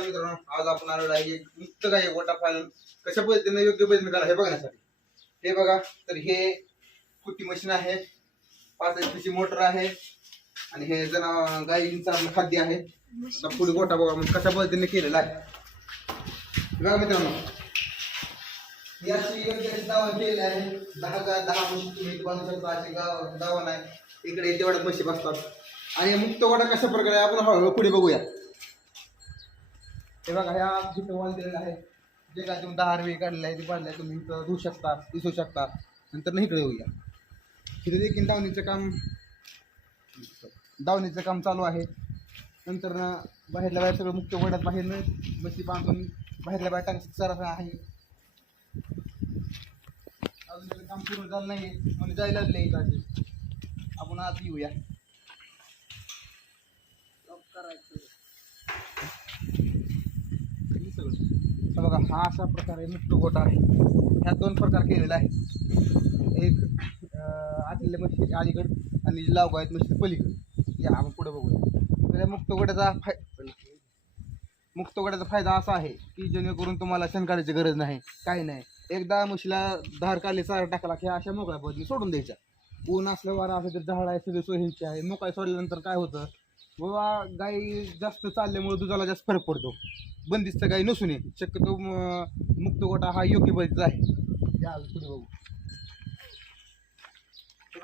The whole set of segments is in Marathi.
नमस्कार मित्रांनो, आज आपण आलेलो आहे मुक्त गाई गोटा पालन कशा पद्धतीने योग्य पद्धतीने करा हे बघण्यासाठी. हे बघा, तर हे कुट्टी मशीन आहे, 5 HP ची मोटर आहे आणि हे गाईंचं आपलं खाद्य आहे. आता पुढे गोटा बघा मग कशा पद्धतीने केलेला आहे. बघा मित्रांनो, याची योग्य दावा केलेला आहे. 10 म्हशी तुम्ही बांधू शकता. अशी दावा नाही, इकडे तेवढ्याच म्हशी बसतात. आणि मुक्त गोटा कशा प्रकारे आपण हळूहळू पुढे बघूया. हे बघा, ह्या जिथं वॉल दिलेला आहे, जे काय तुम्ही 10 RV काढलेलं आहे ते बांधलं तुम्ही इथं धुवू शकता, दिसू शकता. नंतर नाही इकडे येऊया. तिथे देखील दावणीचं काम चालू आहे. नंतर बाहेरल्या बाहेर सगळं मुक्त गोड्यात बाहेरनं बसी बांधून बाहेरल्या बाहेर टाकायचं चारा आहे. अजून त्याचं काम पूर्ण झालं नाही म्हणजे जायला लागले. आपण आत येऊया. बघा, हा अशा प्रकारे मुक्त गोटा आहे. ह्यात 2 प्रकार केलेला आहे. एक आतल्या म्हशी अलीकड आणि लावगायत म्हशी पलीकडे. या आपण पुढे बघूया. तर मुक्त गोट्याचा फायदा असा आहे की जेणेकरून तुम्हाला शेण काढायची गरज नाही, काही नाही. एकदा म्हशीला धार काढली, चारा टाकला की अशा मोकळ्या पद्धतीने सोडून द्यायच्या. ऊन असलं, वारा असं तर झाड आहे, सगळे सोयींचे आहे. मोकळ्या सोडल्यानंतर काय होतं बाबा, गाई जास्त चालल्यामुळे दुधाला जास्त फरक पडतो. बंदिस्त गाई नसून नये. शक्यतो मुक्त गोटा हा योग्य पद्धतीचा आहे. या पुढे बघू.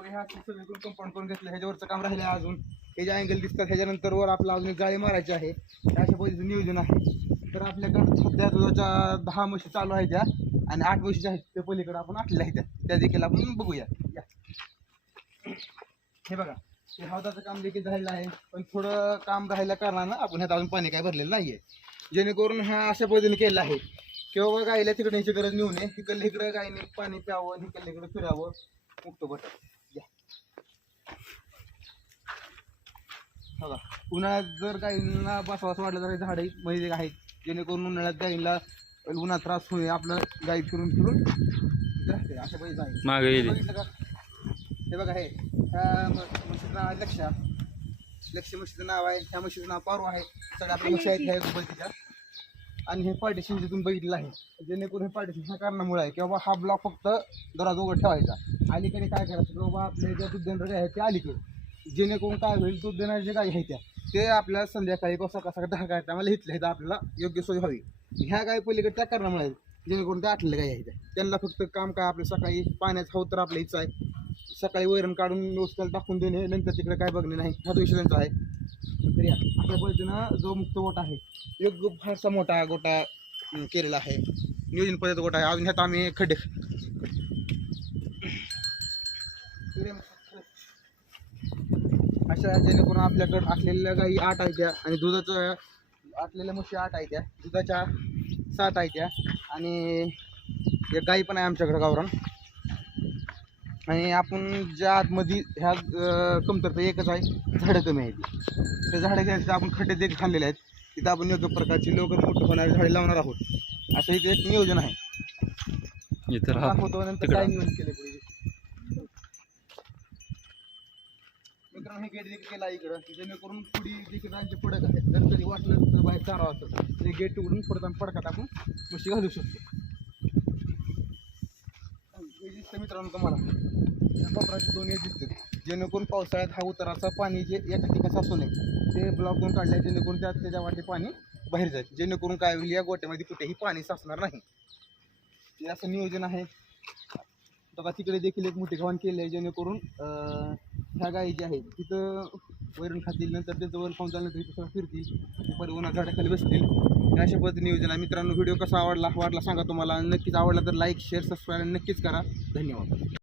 ह्या सगळीकडून कंपाऊंड करून घेतलं. ह्याच्यावरचं काम राहिलं आहे अजून. हे जे अँगल दिसतात ह्याच्यानंतर वर आपला अजून एक जाळी मारायची आहे. अशा पद्धतीचं नियोजन आहे. तर आपल्याकडं सध्या दुधाच्या 10 म्हशी चालू आहेत त्या आणि 8 म्हशी आहेत त्या पलीकडे आपण आटलेल्या आहेत त्या देखील आपण बघूया. या हे बघा, हे हौदाचं काम देखील राहिलं आहे, पण थोडं काम राहिल्या कारणानं आपण ह्यात अजून पाणी काय भरलेलं नाही आहे. जेणेकरून हा अशा पद्धतीने केलेला आहे की बाबा गाईला तिकडे न्यायची गरज नेऊ नये. इकडलं इकडं गाईने पाणी प्यावं, इकडलं इकडं फिरावं मुक्त गोटा. बघा, उन्हाळ्यात जर गाईंना बसवास वाटलं तर झाडे म्हणजे आहेत, जेणेकरून उन्हाळ्यात गाईंना उन्हात त्रास होईल. आपलं गाई फिरून राहते अशा पद्धतीचं आहे. बघितलं का? हे बघा, हे ह्या म्हशीचं नाव आहे लक्ष म्हशीचं नाव आहे. ह्या म्हशीचं नाव पारू आहे. सगळ्या आपल्या म्हशी आहेत ह्या पद्धतीच्या. आणि हे पार्टिशन जिथून बघितलं आहे, जेणेकरून हे पार्टिशन ह्या कारणामुळे आहे की बाबा हा ब्लॉक फक्त दरवाजा उघड ठेवायचा. अलीकडे काय करायचं की बाबा आपल्या ज्या दूध देणारे आहेत ते अलीकडे, जेणेकरून काय होईल, दूध देणारे जे गाई आहेत ते आपल्याला संध्याकाळी कसा ढाका आहे त्यामुळे इथल्या इथं आपल्याला योग्य सोय व्हावी. ह्या गाई पलीकडे त्या कारणामुळे जेणेकरून त्या आटलेल्या गाई आहेत त्यांना फक्त काम काय आपलं सकाळी पाण्याचं हवं तर आपल्या इथं आहे. सकाळी वैरण काढून व्यवस्थेला टाकून देणे, नंतर तिकडे काय बघणे नाही, हा विषय त्यांचा आहे. तर या अशा पद्धतीनं जो मुक्त गोटा आहे योग्य फारसा मोठा गोटा केलेला आहे. नियोजन पद्धत गोटा आहे. अजून ह्यात आम्ही खड्डे अशा जेणेकरून आपल्याकडं असलेल्या गाई 8 आहेत त्या आणि दुधाचं असलेल्या म्हशी 8 आहेत त्या, दुधाच्या 7 आहेत त्या आणि एक गाई पण आहे आमच्याकडं गावरान. आणि आपण ज्या आतमध्ये ह्या कमतरता एकच आहे, झाडं कमी आहेत. त्या झाडं घ्यायचं आपण खड्डे देखील खाल्लेले आहेत. तिथं आपण योग्य प्रकारची लवकर मोठं होणारी झाडे लावणार आहोत. असं इथे एक नियोजन आहे. नंतर काय नियोजन केले पुढे मित्रांनो, हे गेट देखील केला इकडं, जेणेकरून पुढे देखील त्यांचे पडक आहेत. जर कधी वाटलं तर बाहेर चारा वाटतं ते गेट उघडून परत पडकात आपण म्हशी घालू शकतो. मित्रांनो, तुम्हाला कोपऱ्याचे 2 गेट दिसतात, जेणेकरून पावसाळ्यात हा उताराचं पाणी जे एका ठिकाणी साचू नये ते ब्लॉक करून काढले, जेणेकरून त्याच्या वाटे पाणी बाहेर जाईल. जेणेकरून काय होईल, या गोट्यामध्ये कुठेही पाणी साचणार नाही. हे असं नियोजन आहे. बघा, तिकडे देखील एक मोठी गव्हाण केली आहे, जेणेकरून ह्या गाई ज्या आहेत तिथं वैरण खातील, नंतर त्यांचं वर खाऊन झाल्यानंतर तिथं फिरतील, परिवहन झाडाखाली बसतील. अशा पद्धतीने नियोजन आहे. मित्रांनो, व्हिडिओ कसा वाटला सांगा तुम्हाला. नक्कीच आवडला तर लाईक शेअर सबस्क्राईब नक्कीच करा. धन्यवाद.